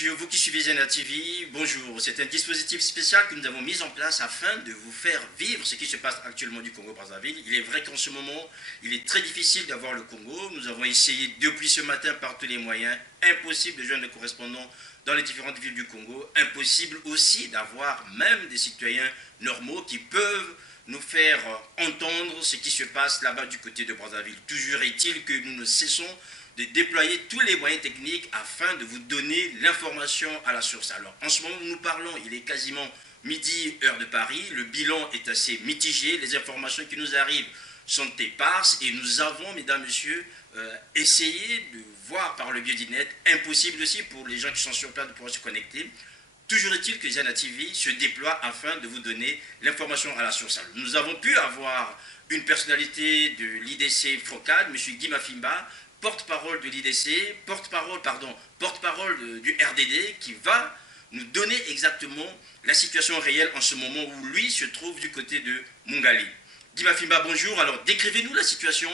monsieur, vous qui suivez Zena TV, bonjour. C'est un dispositif spécial que nous avons mis en place afin de vous faire vivre ce qui se passe actuellement du Congo-Brazzaville. Il est vrai qu'en ce moment, il est très difficile d'avoir le Congo. Nous avons essayé depuis ce matin par tous les moyens. Impossible de joindre les correspondants dans les différentes villes du Congo. Impossible aussi d'avoir même des citoyens normaux qui peuvent nous faire entendre ce qui se passe là-bas du côté de Brazzaville. Toujours est-il que nous ne cessons de déployer tous les moyens techniques afin de vous donner l'information à la source. Alors, en ce moment où nous parlons, il est quasiment midi, heure de Paris. Le bilan est assez mitigé. Les informations qui nous arrivent sont éparses et nous avons, mesdames, messieurs, essayé de voir par le biais du net. Impossible aussi pour les gens qui sont sur place de pouvoir se connecter. Toujours est-il que Zena TV se déploie afin de vous donner l'information à la source. Alors, nous avons pu avoir une personnalité de l'IDC Frocad, M. Guy Mafimba, porte-parole de l'IDC, porte-parole du RDD, qui va nous donner exactement la situation réelle en ce moment où lui se trouve du côté de Mungali. Guy Mafimba, bonjour. Alors, décrivez-nous la situation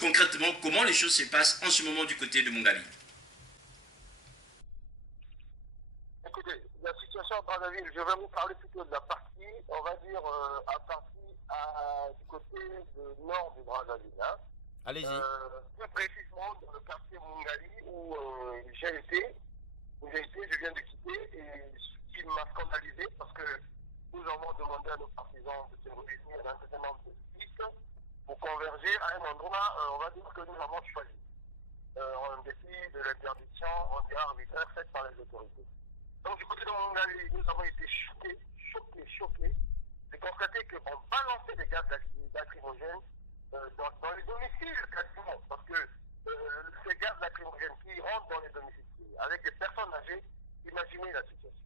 concrètement, comment les choses se passent en ce moment du côté de Mungali. Écoutez, la situation à Brazzaville, je vais vous parler plutôt de la partie, on va dire, du côté nord du Brazzaville. Hein. Allez-y. Plus précisément dans le quartier Mungali où j'ai été, je viens de quitter, et ce qui m'a scandalisé parce que nous avons demandé à nos partisans de se réunir dans un certain nombre de pistes pour converger à un endroit, on va dire que nous avons choisi, en dépit de l'interdiction en guerre arbitraire faite par les autorités. Donc du côté de Mungali, nous avons été choqués de constater qu'on balançait des gaz lacrymogènes dans les domiciles quasiment, parce que ces gaz lacrymogènes qui rentrent dans les domiciles avec des personnes âgées, imaginez la situation.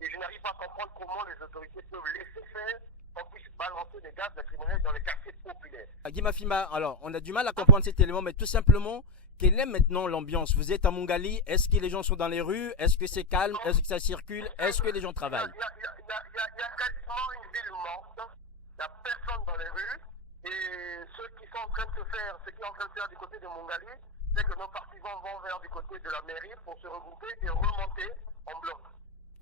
Et je n'arrive pas à comprendre comment les autorités peuvent laisser faire qu'on puisse balancer des gaz lacrymogènes dans les quartiers populaires. Guy Mafimba, alors on a du mal à comprendre cet élément, mais tout simplement, quelle est maintenant l'ambiance? Vous êtes à Mungali, est-ce que les gens sont dans les rues? Est-ce que c'est calme? Est-ce que ça circule? Est-ce que les gens travaillent? Il y a quasiment une ville morte, il n'y a personne dans les rues. Et ce qui est en train de faire du côté de Mungali, c'est que nos partisans vont vers du côté de la mairie pour se regrouper et remonter en bloc.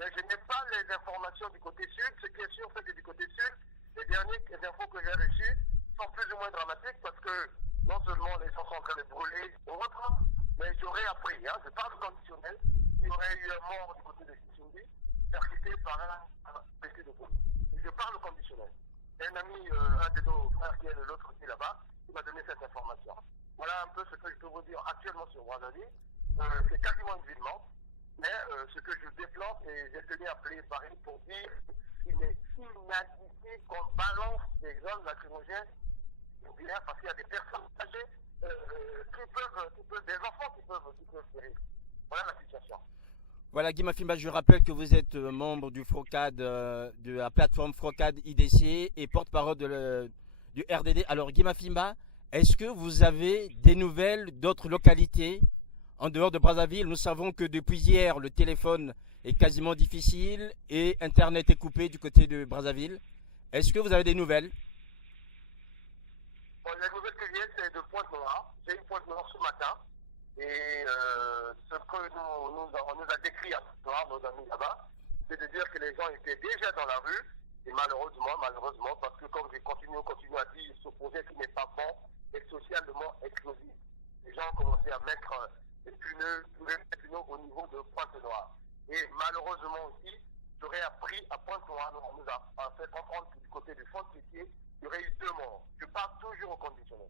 Mais je n'ai pas les informations du côté sud. Ce qui est sûr, c'est que du côté sud, les infos que j'ai reçues sont plus ou moins dramatiques parce que non seulement les gens sont en train de brûler autres, mais j'aurais appris, je parle conditionnel, qu'il y aurait eu un mort du côté de Sissundi, percuté par un pété de police. Je parle conditionnel. Un ami, un de nos frères qui est de l'autre côté là-bas, qui m'a donné cette information. Voilà un peu ce que je peux vous dire actuellement sur Brazzaville. C'est quasiment une ville morte, mais ce que je déplore, et j'ai tenu à appeler Paris pour dire qu'il est inadmissible qu'on balance des zones lacrymogènes populaires parce qu'il y a des personnes âgées des enfants qui peuvent périr. Voilà la situation. Voilà, Guy Mafimba, je rappelle que vous êtes membre du Frocad, de la plateforme Frocad IDC et porte-parole du RDD. Alors, Guy Mafimba, est-ce que vous avez des nouvelles d'autres localités en dehors de Brazzaville? Nous savons que depuis hier, le téléphone est quasiment difficile et Internet est coupé du côté de Brazzaville. Est-ce que vous avez des nouvelles? Bon, les nouvelles que j'ai, c'est de Pointe-Noire. J'ai eu Pointe-Noire ce matin. Et ce que nous a décrit à Pointe-Noire, nos amis là-bas, c'est de dire que les gens étaient déjà dans la rue. Et malheureusement, parce que comme je continue à dire, ce projet qui n'est pas bon est socialement explosif. Les gens ont commencé à mettre des pneus au niveau de Pointe-Noire. Et malheureusement aussi, j'aurais appris à Pointe-Noire, on nous a fait comprendre que du côté du fond de Piquet, il y aurait eu 2 morts. Je parle toujours au conditionnel.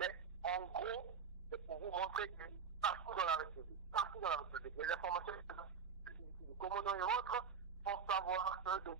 Mais en gros, c'est pour vous montrer que partout dans la République, les informations du commandant et autres font savoir que